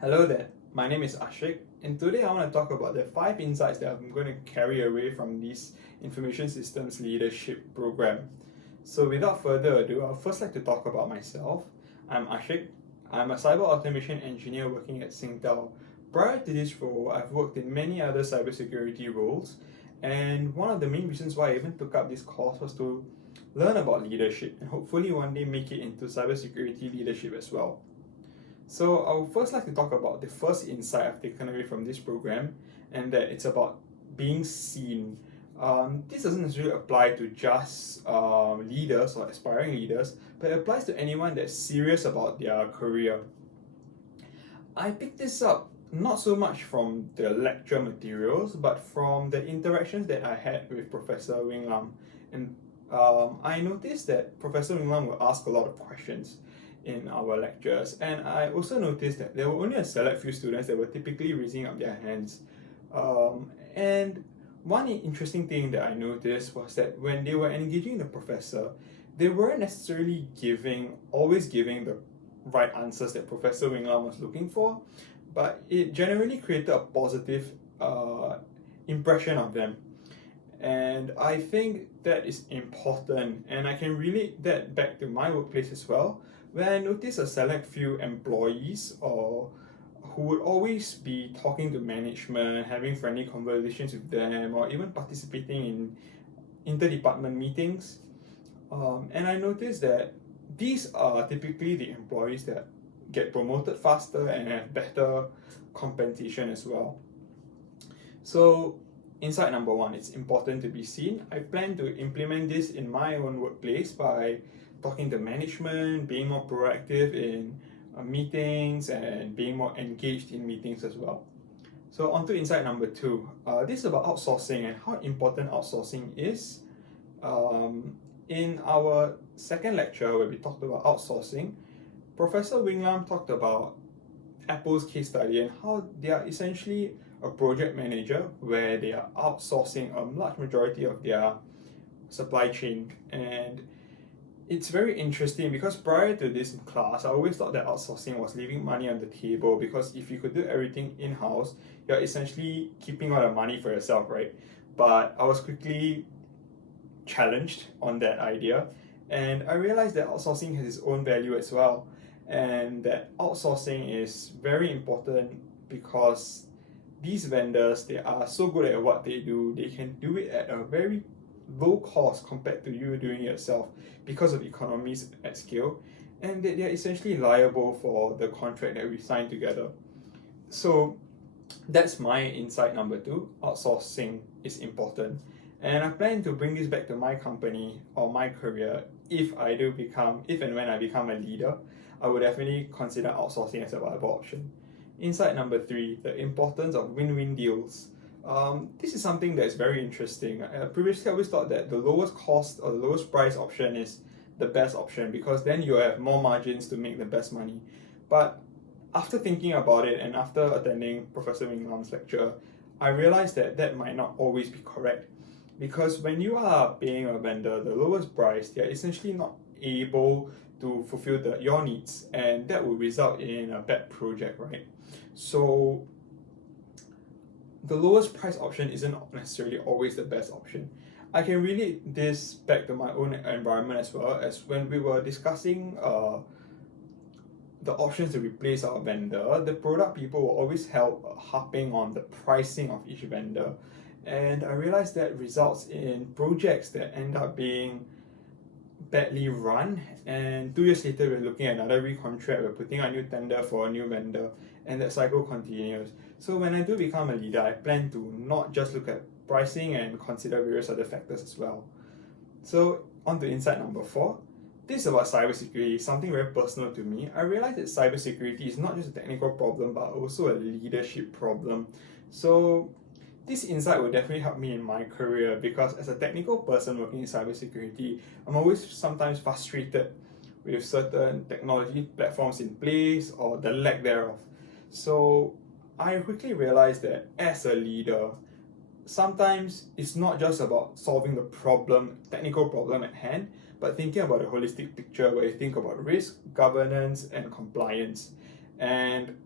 Hello there, my name is Ashiq, and today I want to talk about the 5 insights that I'm going to carry away from this Information Systems Leadership Program. So without further ado, I'll first like to talk about myself. I'm Ashiq. I'm a cyber automation engineer working at Singtel. Prior to this role, I've worked in many other cybersecurity roles, and one of the main reasons why I even took up this course was to learn about leadership and hopefully one day make it into cybersecurity leadership as well. So I would first like to talk about the first insight I've taken away from this program, and that it's about being seen. This doesn't necessarily apply to just leaders or aspiring leaders, but it applies to anyone that's serious about their career. I picked this up not so much from the lecture materials, but from the interactions that I had with Professor Wing Lam. And I noticed that Professor Wing Lam will ask a lot of questions in our lectures, and I also noticed that there were only a select few students that were typically raising up their hands. And one interesting thing that I noticed was that when they were engaging the professor, they weren't necessarily always giving the right answers that Professor Wing Lam was looking for, but it generally created a positive impression of them. And I think that is important, and I can relate that back to my workplace as well, where I notice a select few employees or who would always be talking to management, having friendly conversations with them, or even participating in interdepartment meetings. And I noticed that these are typically the employees that get promoted faster and have better compensation as well. So, insight number 1, it's important to be seen. I plan to implement this in my own workplace by talking to management, being more proactive in meetings, and being more engaged in meetings as well. So on to insight number 2. This is about outsourcing and how important outsourcing is. In our second lecture where we talked about outsourcing, Professor Wing Lam talked about Apple's case study and how they are essentially a project manager where they are outsourcing a large majority of their supply chain. And it's very interesting because prior to this class, I always thought that outsourcing was leaving money on the table, because if you could do everything in-house, you're essentially keeping all the money for yourself, right? But I was quickly challenged on that idea, and I realized that outsourcing has its own value as well, and that outsourcing is very important because these vendors, they are so good at what they do, they can do it at a very low cost compared to you doing it yourself because of economies at scale, and that they are essentially liable for the contract that we sign together. So that's my insight number 2. Outsourcing is important, and I plan to bring this back to my company or my career if and when I become a leader. I would definitely consider outsourcing as a viable option. Insight number 3, the importance of win-win deals. This is something that is very interesting. Previously, I always thought that the lowest cost or the lowest price option is the best option, because then you have more margins to make the best money. But after thinking about it and after attending Professor Wing Lam's lecture, I realized that that might not always be correct. Because when you are paying a vendor the lowest price, they are essentially not able to fulfill your needs, and that will result in a bad project, right? So the lowest price option isn't necessarily always the best option. I can relate this back to my own environment as well, as when we were discussing the options to replace our vendor, the product people were always harping on the pricing of each vendor. And I realized that results in projects that end up being badly run, and 2 years later we're looking at another recontract, we're putting a new tender for a new vendor, and that cycle continues. So when I do become a leader, I plan to not just look at pricing and consider various other factors as well. So on to insight number 4. This is about cybersecurity, something very personal to me. I realized that cybersecurity is not just a technical problem, but also a leadership problem. So this insight will definitely help me in my career, because as a technical person working in cybersecurity, I'm always sometimes frustrated with certain technology platforms in place or the lack thereof. So I quickly realized that as a leader, sometimes it's not just about solving the technical problem at hand, but thinking about a holistic picture where you think about risk, governance, and compliance. And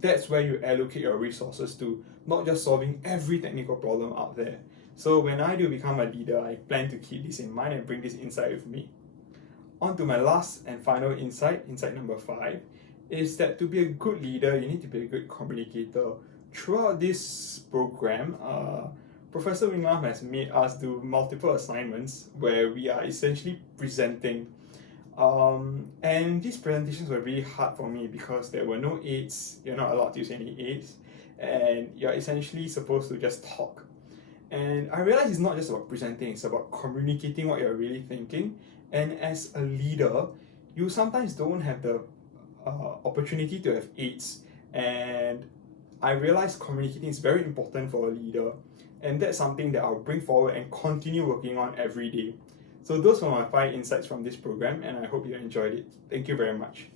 that's where you allocate your resources to, not just solving every technical problem out there. So when I do become a leader, I plan to keep this in mind and bring this insight with me. On to my last and final insight, insight number 5, is that to be a good leader, you need to be a good communicator. Throughout this program, Professor Wing Lam has made us do multiple assignments where we are essentially presenting. And these presentations were really hard for me because there were no aids, you're not allowed to use any aids, and you're essentially supposed to just talk. And I realized it's not just about presenting, it's about communicating what you're really thinking. And as a leader, you sometimes don't have the opportunity to have aids. And I realized communicating is very important for a leader. And that's something that I'll bring forward and continue working on every day. So those were my 5 insights from this program, and I hope you enjoyed it. Thank you very much.